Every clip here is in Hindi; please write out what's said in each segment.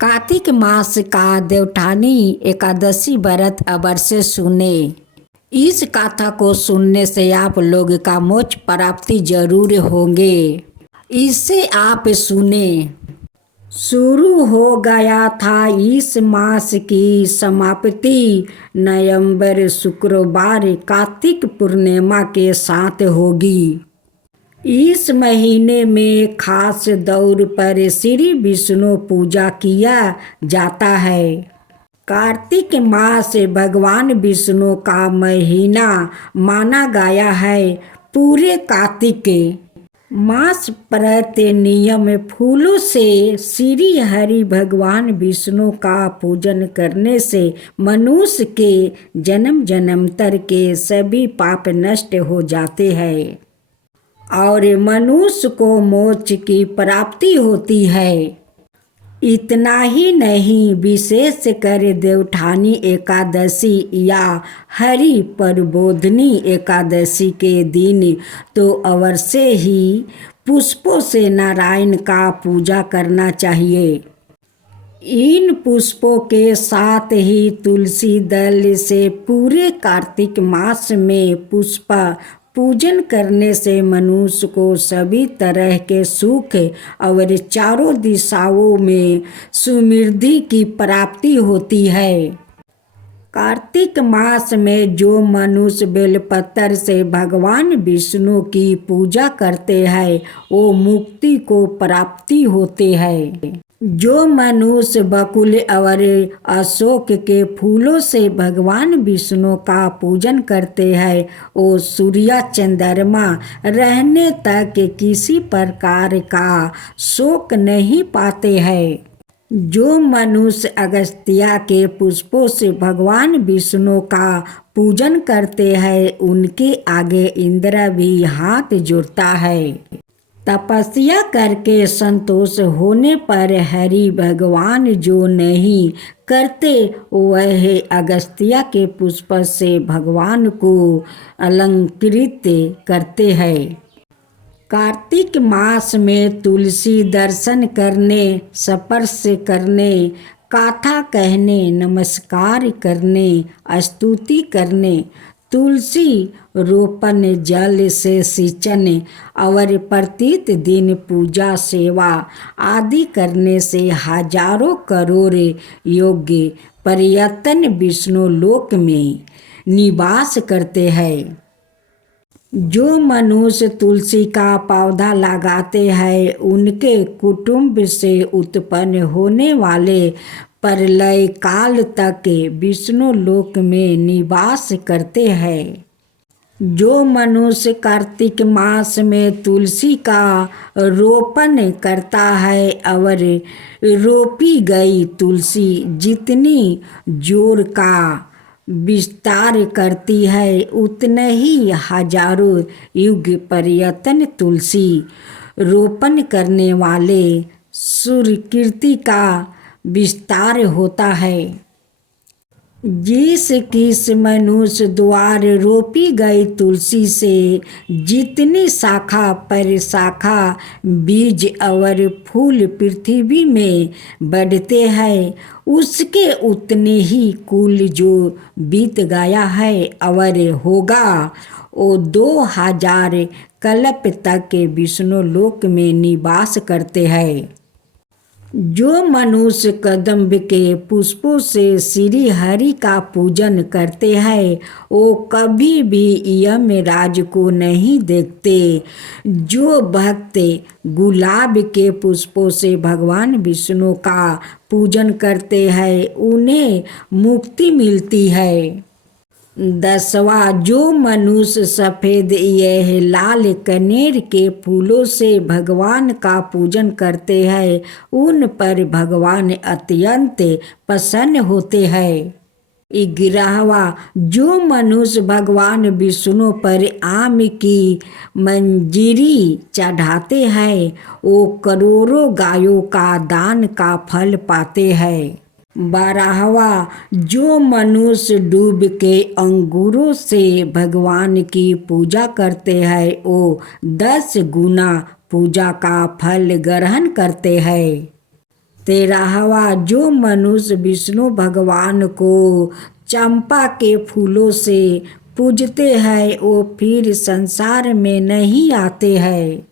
कार्तिक मास का देवठानी एकादशी व्रत अवश्य सुने। इस कथा को सुनने से आप लोग का मोक्ष प्राप्ति जरूर होंगे। इसे आप सुने। शुरू हो गया था इस मास की समाप्ति नवंबर शुक्रवार कार्तिक पूर्णिमा के साथ होगी। इस महीने में खास दौर पर श्री विष्णु पूजा किया जाता है। कार्तिक मास भगवान विष्णु का महीना माना गया है। पूरे कार्तिक मास व्रत नियम फूलों से श्री हरि भगवान विष्णु का पूजन करने से मनुष्य के जन्म जन्मांतर के सभी पाप नष्ट हो जाते हैं और मनुष्य को मोक्ष की प्राप्ति होती है। इतना ही नहीं, विशेष कर देवठानी एकादशी या हरि प्रबोधिनी एकादशी के दिन तो अवश्य ही पुष्पों से नारायण का पूजा करना चाहिए। इन पुष्पों के साथ ही तुलसी दल से पूरे कार्तिक मास में पुष्प पूजन करने से मनुष्य को सभी तरह के सुख और चारों दिशाओं में समृद्धि की प्राप्ति होती है। कार्तिक मास में जो मनुष्य बेलपत्र से भगवान विष्णु की पूजा करते हैं वो मुक्ति को प्राप्ति होते हैं। जो मनुष्य बकुल और अशोक के फूलों से भगवान विष्णु का पूजन करते हैं वो सूर्य चंद्रमा रहने तक किसी प्रकार का शोक नहीं पाते हैं। जो मनुष्य अगस्त्य के पुष्पों से भगवान विष्णु का पूजन करते हैं उनके आगे इंद्र भी हाथ जोड़ता है। तपस्या करके संतोष होने पर हरि भगवान जो नहीं करते वह अगस्त्य के पुष्प से भगवान को अलंकृत करते हैं। कार्तिक मास में तुलसी दर्शन करने, स्पर्श करने, कथा कहने, नमस्कार करने, स्तुति करने, तुलसी रोपण, जल से सिंचन और प्रत्येक दिन पूजा सेवा आदि करने से हजारों करोड़ योगी पर्यटन विष्णु लोक में निवास करते हैं। जो मनुष्य तुलसी का पौधा लगाते हैं उनके कुटुंब से उत्पन्न होने वाले प्रलय काल तक विष्णु लोक में निवास करते हैं। जो मनुष्य कार्तिक मास में तुलसी का रोपण करता है और रोपी गई तुलसी जितनी जोर का विस्तार करती है उतने ही हजारों युग पर्यटन तुलसी रोपण करने वाले सूर्यकीर्ति का विस्तार होता है। जिस किस मनुष्य द्वारा रोपी गई तुलसी से जितनी शाखा पर शाखा बीज और फूल पृथ्वी में बढ़ते हैं उसके उतने ही कुल जो बीत गया है और होगा वो 2000 कल्प तक विष्णु लोक में निवास करते हैं। जो मनुष्य कदम्ब के पुष्पों से श्री हरि का पूजन करते हैं वो कभी भी यमराज को नहीं देखते। जो भक्त गुलाब के पुष्पों से भगवान विष्णु का पूजन करते हैं उन्हें मुक्ति मिलती है। 10वां, जो मनुष्य सफ़ेद यह लाल कनेर के फूलों से भगवान का पूजन करते हैं उन पर भगवान अत्यंत प्रसन्न होते हैं। 11वां, जो मनुष्य भगवान विष्णु पर आम की मंजरी चढ़ाते हैं वो करोड़ों गायों का दान का फल पाते हैं। 12वां, जो मनुष्य डूब के अंगूरों से भगवान की पूजा करते हैं वो 10 गुना पूजा का फल ग्रहण करते हैं। 13वां, जो मनुष्य विष्णु भगवान को चंपा के फूलों से पूजते हैं वो फिर संसार में नहीं आते हैं।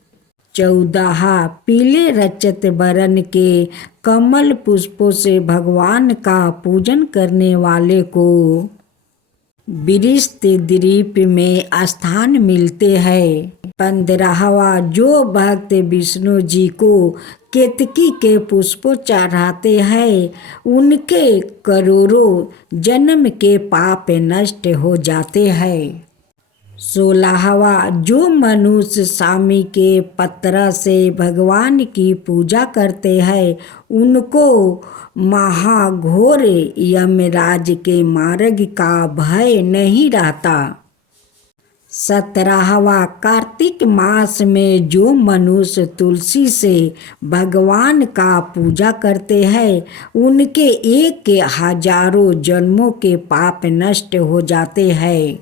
14, पीले रजत वर्ण के कमल पुष्पों से भगवान का पूजन करने वाले को विरिष्ट द्वीप में स्थान मिलते हैं। 15वां, जो भक्त विष्णु जी को केतकी के पुष्पों चढ़ाते हैं उनके करोड़ों जन्म के पाप नष्ट हो जाते हैं। 16वां, जो मनुष्य स्वामी के पत्र से भगवान की पूजा करते हैं उनको महाघोर यमराज के मार्ग का भय नहीं रहता। 17वां, कार्तिक मास में जो मनुष्य तुलसी से भगवान का पूजा करते हैं उनके 1000 जन्मों के पाप नष्ट हो जाते हैं।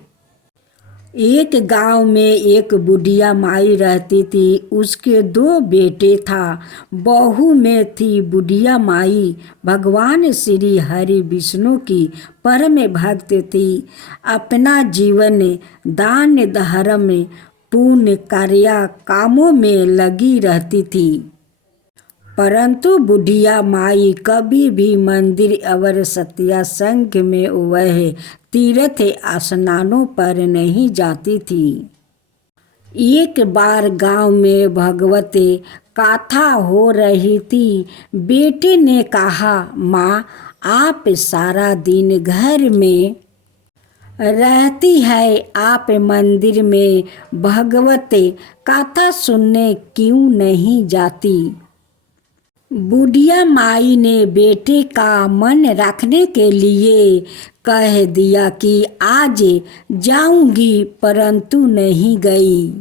एक गांव में एक बुढ़िया माई रहती थी। उसके 2 बेटे था। बहू में थी बुढ़िया माई भगवान श्री हरि विष्णु की परम भक्त थी। अपना जीवन दान धर्म पुण्य कार्य कामों में लगी रहती थी, परंतु बुढ़िया माई कभी भी मंदिर और सत्संग में वह तीर्थ स्नानों पर नहीं जाती थी। एक बार गांव में भगवत कथा हो रही थी। बेटे ने कहा, माँ आप सारा दिन घर में रहती है, आप मंदिर में भगवत कथा सुनने क्यों नहीं जाती? बुढ़िया माई ने बेटे का मन रखने के लिए कह दिया कि आज जाऊंगी, परंतु नहीं गई।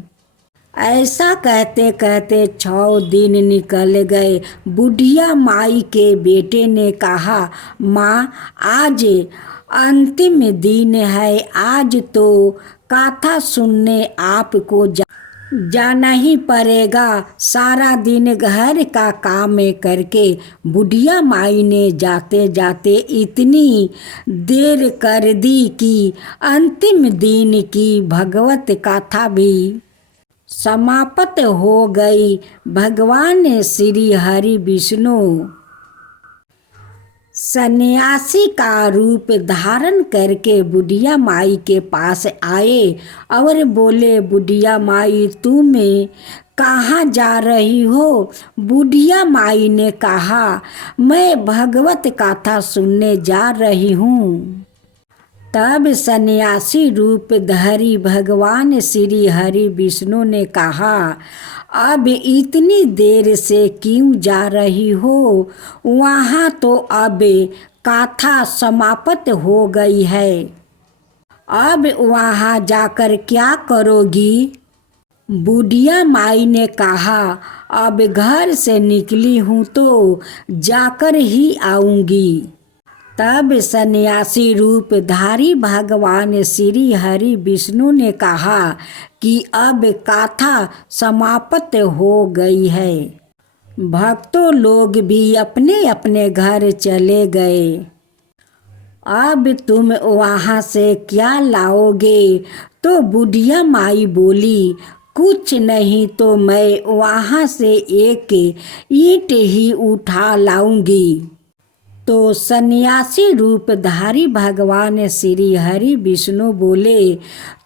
ऐसा कहते कहते 6 दिन निकल गए। बुढ़िया माई के बेटे ने कहा, माँ आज अंतिम दिन है, आज तो कथा सुनने आपको जाना ही पड़ेगा। सारा दिन घर का काम करके बुढ़िया माई ने जाते जाते इतनी देर कर दी कि अंतिम दिन की भगवत कथा भी समाप्त हो गई। भगवान श्री हरि विष्णु सन्यासी का रूप धारण करके बुढ़िया माई के पास आए और बोले, बुढ़िया माई तुम कहाँ जा रही हो? बुढ़िया माई ने कहा, मैं भगवत कथा सुनने जा रही हूँ। तब सन्यासी रूप धरी भगवान श्री हरि विष्णु ने कहा, अब इतनी देर से क्यों जा रही हो? वहाँ तो अब कथा समाप्त हो गई है, अब वहाँ जाकर क्या करोगी? बुढ़िया माई ने कहा, अब घर से निकली हूँ तो जाकर ही आऊँगी। तब सन्यासी रूप धारी भगवान श्री हरि विष्णु ने कहा कि अब कथा समाप्त हो गई है। भक्तों लोग भी अपने अपने घर चले गए। अब तुम वहाँ से क्या लाओगे? तो बुढ़िया माई बोली, कुछ नहीं तो मैं वहाँ से एक ईंट ही उठा लाऊंगी। तो सन्यासी रूपधारी भगवान श्री हरि विष्णु बोले,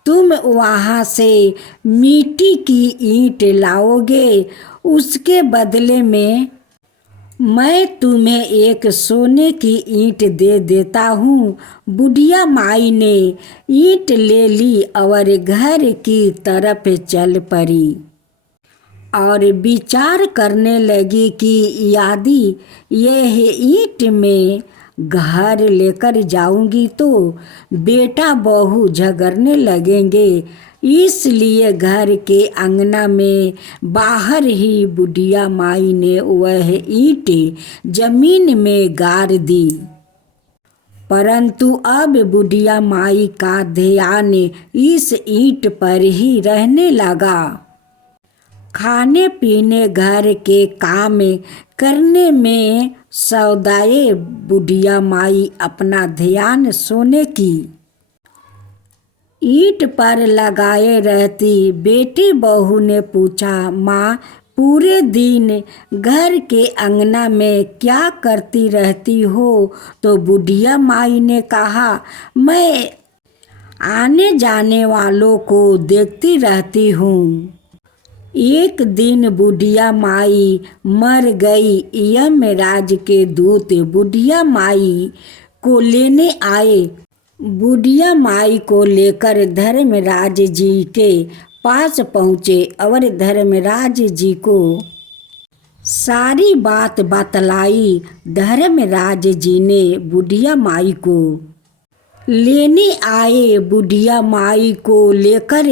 तुम वहाँ से मिट्टी की ईंट लाओगे, उसके बदले में मैं तुम्हें एक सोने की ईंट दे देता हूँ। बुढ़िया माई ने ईंट ले ली और घर की तरफ चल पड़ी और विचार करने लगी कि यदि यह ईंट में घर लेकर जाऊंगी तो बेटा बहू झगड़ने लगेंगे, इसलिए घर के अंगना में बाहर ही बुढ़िया माई ने वह ईंट जमीन में गाड़ दी। परंतु अब बुढ़िया माई का ध्यान इस ईंट पर ही रहने लगा। खाने पीने घर के काम करने में सौदाए बुढ़िया माई अपना ध्यान सोने की ईंट पर लगाए रहती। बेटी बहू ने पूछा, माँ पूरे दिन घर के अंगना में क्या करती रहती हो? तो बुढ़िया माई ने कहा, मैं आने जाने वालों को देखती रहती हूँ। एक दिन बुढ़िया माई मर गई। यमराज के दूत बुढ़िया माई को लेने आए। बुढ़िया माई को लेकर धर्मराज जी के पास पहुँचे और धर्मराज जी को सारी बात बतलाई। धर्मराज जी ने बुढ़िया माई को लेने आए। बुढ़िया माई को लेकर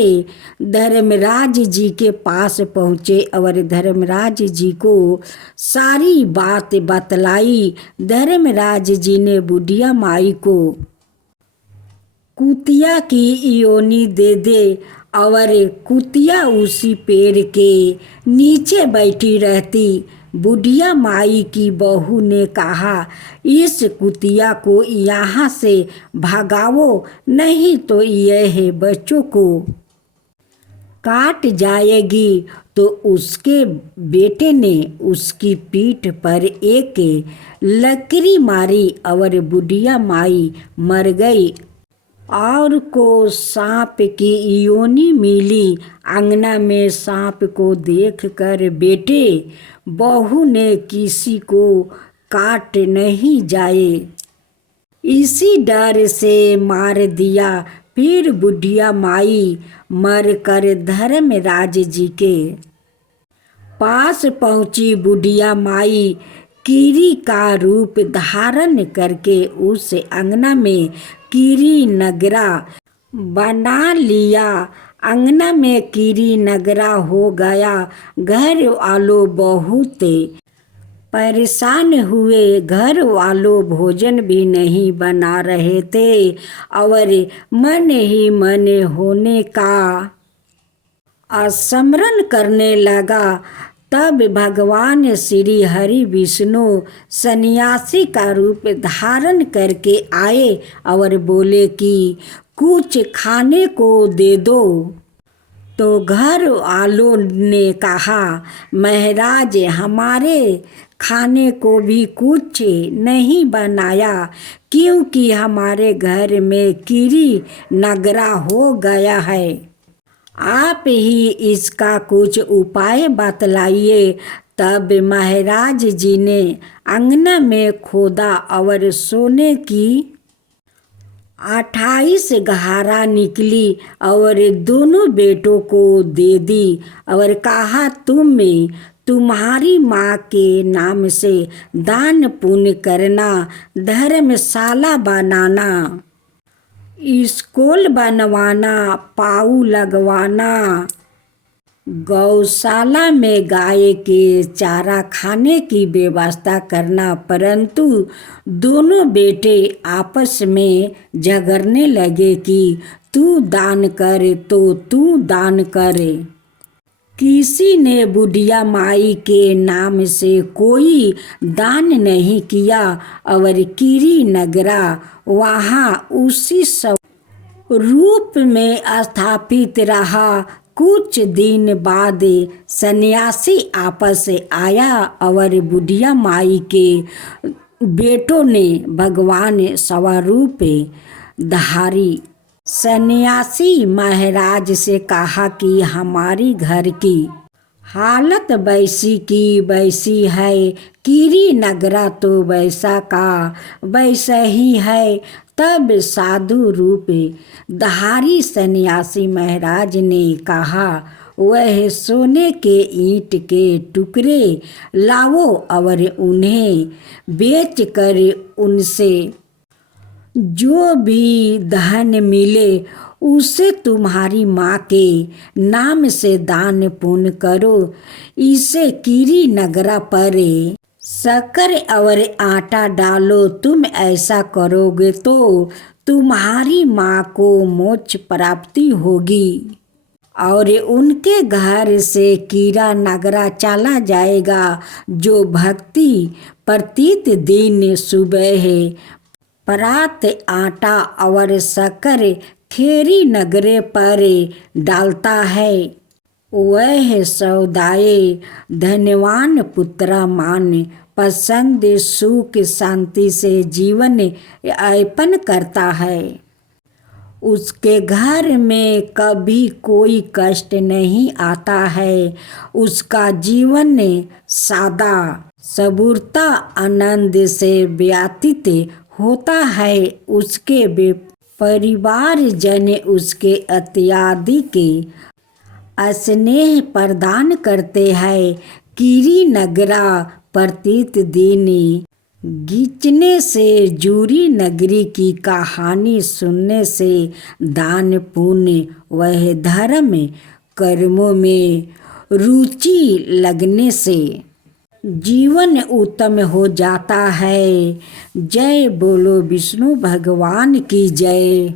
धर्मराज जी के पास पहुँचे और धर्मराज जी को सारी बात बतलाई। धर्मराज जी ने बुढ़िया माई को कुतिया की योनि दे दे और कुतिया उसी पेड़ के नीचे बैठी रहती। बुढ़िया माई की बहू ने कहा, इस कुतिया को यहाँ से भगाओ, नहीं तो यह बच्चों को काट जाएगी। तो उसके बेटे ने उसकी पीठ पर एक लकड़ी मारी और बुढ़िया माई मर गई। और को सांप की योनि मिली। अंगना में सांप को देखकर बेटे बहू ने किसी को काट नहीं जाए इसी डर से मार दिया। फिर बुढ़िया माई मरकर धर्मराज जी के पास पहुंची। बुढ़िया माई कीरी का रूप धारण करके उस अंगना में कीरी नगरा बना लिया। अंगना में कीरी नगरा हो गया। घर वालों बहुत परेशान हुए। घर वालों भोजन भी नहीं बना रहे थे और मन ही मन होने का स्मरण करने लगा। तब भगवान श्री हरि विष्णु सन्यासी का रूप धारण करके आए और बोले कि कुछ खाने को दे दो। तो घर वालों ने कहा, महाराज हमारे खाने को भी कुछ नहीं बनाया, क्योंकि हमारे घर में कीरी नगरा हो गया है। आप ही इसका कुछ उपाय बतलाइए। तब महाराज जी ने अंगना में खोदा और सोने की 28 घारा निकली और दोनों बेटों को दे दी और कहा, तुम्हारी माँ के नाम से दान पुण्य करना, धर्मशाला बनाना, स्कूल बनवाना, पाऊ लगवाना, गौशाला में गाय के चारा खाने की व्यवस्था करना। परंतु दोनों बेटे आपस में झगड़ने लगे कि तू दान कर तो तू दान कर। किसी ने बुढ़िया माई के नाम से कोई दान नहीं किया और कीरी नगरा वहाँ उसी रूप में स्थापित रहा। कुछ दिन बाद सन्यासी आपस आया और बुढ़िया माई के बेटों ने भगवान स्वरूप धारी सन्यासी महाराज से कहा कि हमारी घर की हालत वैसी की वैसी है, कीरी नगरा तो वैसा का वैसा ही है। तब साधु रूप धारी सन्यासी महाराज ने कहा, वह सोने के ईंट के टुकड़े लाओ और उन्हें बेचकर उनसे जो भी धन मिले उसे तुम्हारी माँ के नाम से दान पुण्य करो। इसे कीरी नगरा पर शक्कर और आटा डालो। तुम ऐसा करोगे तो तुम्हारी माँ को मोक्ष प्राप्ति होगी और उनके घर से कीड़ा नगरा चला जाएगा। जो भक्ति प्रतीत दिन सुबह परात आटा और शक्कर खेरी नगरे पर डालता है, वह सौदाए धनवान पुत्र मान पसंद सुख शांति से जीवन यापन करता है। उसके घर में कभी कोई कष्ट नहीं आता है। उसका जीवन सादा सबूरता आनंद से व्यतीत होता है। उसके परिवार जन उसके अत्यधिक स्नेह प्रदान करते हैं। कीरी नगरा प्रतीत दिन गीचने से जूरी नगरी की कहानी सुनने से दान पुण्य वह धर्म कर्मों में रुचि लगने से जीवन उत्तम हो जाता है। जय बोलो विष्णु भगवान की जय।